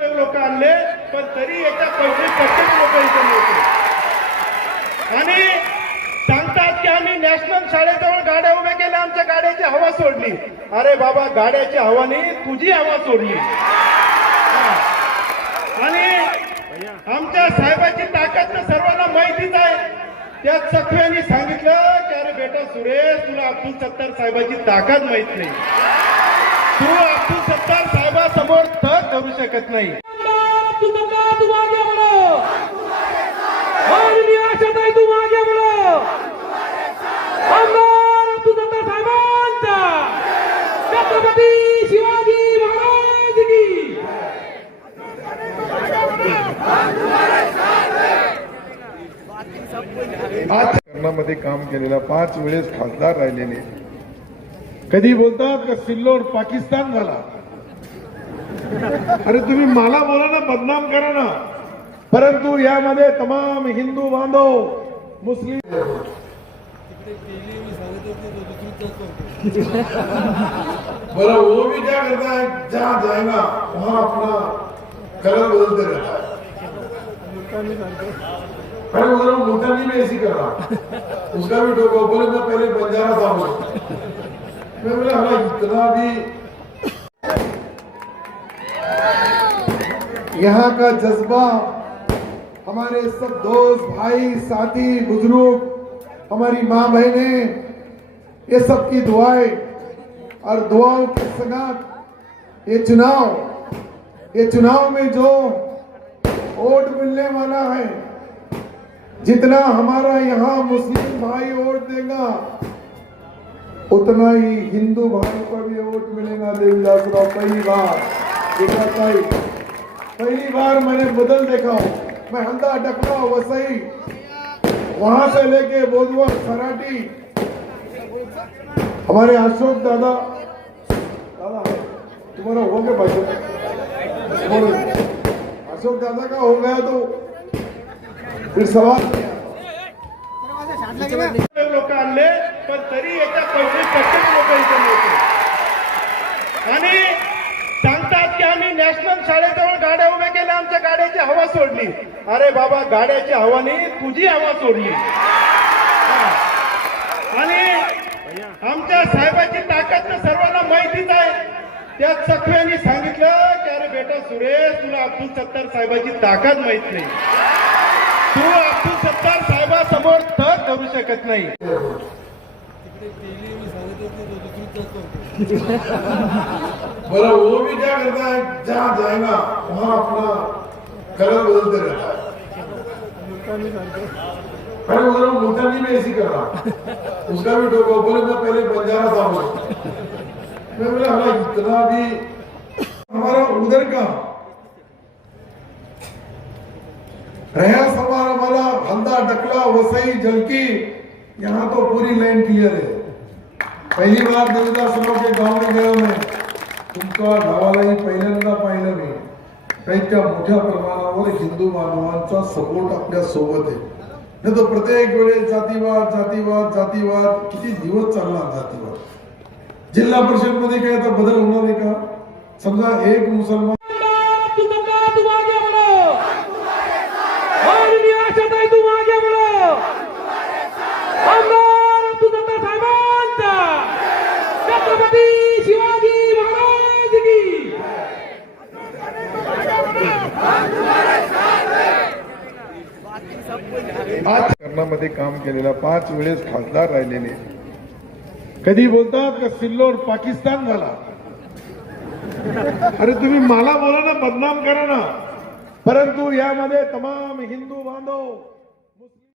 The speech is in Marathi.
लोक आणले पण तरी याच्या 25% लोक इथे नव्हते आणि सांगतात की आम्ही नॅशनल शाळेजवळ गाड्या उभ्या केल्या, आमच्या गाड्याची हवा सोडली. अरे बाबा, गाड्याची हवा नाही, तुझी हवा सोडली. आणि आमच्या साहेबाची ताकद तर सर्वांना माहितीच आहे. त्या सखव्यांनी सांगितलं की अरे बेटा सुरेश, तुला अब्दुल सत्तार साहेबाची ताकद माहित नाही, तू अब्दुल सत्तार साहेबासमोर तग धरू शकत नाही. छत्रपती शिवाजी महाराज की कारणामध्ये काम केलेला 5 वेळेस खासदार राहिलेले. कधी बोलतात का सिल्लोड पाकिस्तान झाला. अरे तुम्ही मला बोला ना, बदनाम करा ना, परंतु यामध्ये तमाम हिंदू बांधव मुस्लिम बोला, वो भी क्या करता है, जहाँ जाएगा वहाँ अपना कलर बदलते रहता है. अरे उधर मोटानी में ऐसी कर रहा, उसका भी ठोका. बोले मैं पहले बंजारा था, मैं बोला हमारा इतना भी यहाँ का जज्बा, हमारे सब दोस्त भाई साथी बुजुर्ग, हमारी माँ बहनें, ये सब की दुआएं और दुआओं के संगत ये चुनाव में जो वोट मिलने वाला है, जितना हमारा यहाँ मुस्लिम भाई वोट देगा उतना ही हिंदू भाई को भी वोट मिलेगा. देवीदासराव पहली बार देखा था, पहली बार मैंने बदल देखा हूँ. मैं हल्दा डकला वसई वहां से लेके बोधवा सराटी, हमारे अशोक दादा तुम्हारा हो गया भाई, अशोक दादा का हो गया तो फिर सवाल लोक आणले पण तरी याच्या 25% लोक इथे नव्हते आणि सांगतात की आम्ही नॅशनल शाळेजवळ गाड्या उभ्या केल्या, आमच्या गाड्याची हवा सोडली. अरे बाबा, गाड्याची हवा नाही, तुझी हवा सोडली. आणि आमच्या साहेबाची ताकद तर सर्वांना माहितीच आहे. त्या सखव्यांनी सांगितलं की अरे बेटा सुरेश, तुला अब्दुल सत्तार साहेबाची ताकद माहित नाही, तू अब्दुल सत्तार साहेबासमोर तग धरू शकत नाही. बोला, वो भी क्या करता है, जहाँ जाएगा वहाँ अपना कलर बदलते रहता है. अरे उधर मोटानी में ऐसी कर रहा, उसका भी ठोका. बोले मैं पहले बंजारा था, मैं बोला हमारा इतना भी हमारा उधर का प्रयास हमारा हल्दा डकला वसई जलकी, यहाँ तो पूरी लाइन क्लियर है. पहिली बार देवीदासराव के गाव में गया मैं, तुमच्या गावालाही पहिल्यांदा पाहिलं मी. काही त्या मोठ्या प्रमाणावर हिंदू बांधवांचा सपोर्ट आपल्या सोबत आहे. नाही तर प्रत्येक वेळेस जातीवाद जातीवाद जातीवाद किती दिवस चालणार जातीवाद. जिल्हा परिषद मध्ये काय आता बदल होणार आहे का? समजा एक मुसलमान छत्रपती शिवाजी महाराज की कारणामध्ये काम केलेला 5 वेळेस खासदार राहिलेले. कधी बोलतात का सिल्लोड पाकिस्तान झाला. अरे तुम्ही मला बोला ना, बदनाम करा ना, परंतु यामध्ये तमाम हिंदू बांधव